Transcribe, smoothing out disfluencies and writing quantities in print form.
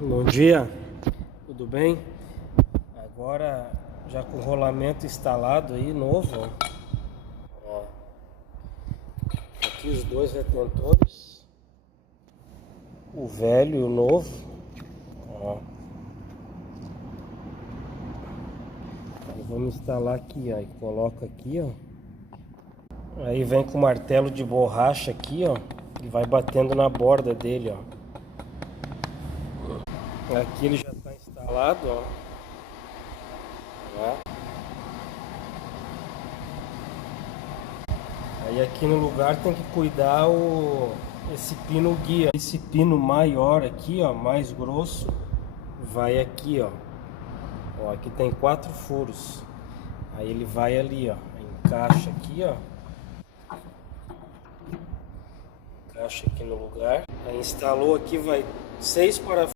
Bom dia, tudo bem? Agora já com o rolamento instalado aí, novo, ó. Aqui os dois retentores, o velho e o novo, ó. Aí vamos instalar aqui, ó, e coloca aqui, ó. Aí vem com o martelo de borracha aqui, ó, e vai batendo na borda dele, ó. Aqui ele já está instalado, ó. Aí aqui no lugar tem que cuidar esse pino guia. Esse pino maior aqui, ó, mais grosso, vai aqui, ó. Ó, aqui tem 4 furos. Aí ele vai ali, ó, encaixa aqui, ó. Encaixa aqui no lugar. Aí instalou aqui, vai 6 parafusos.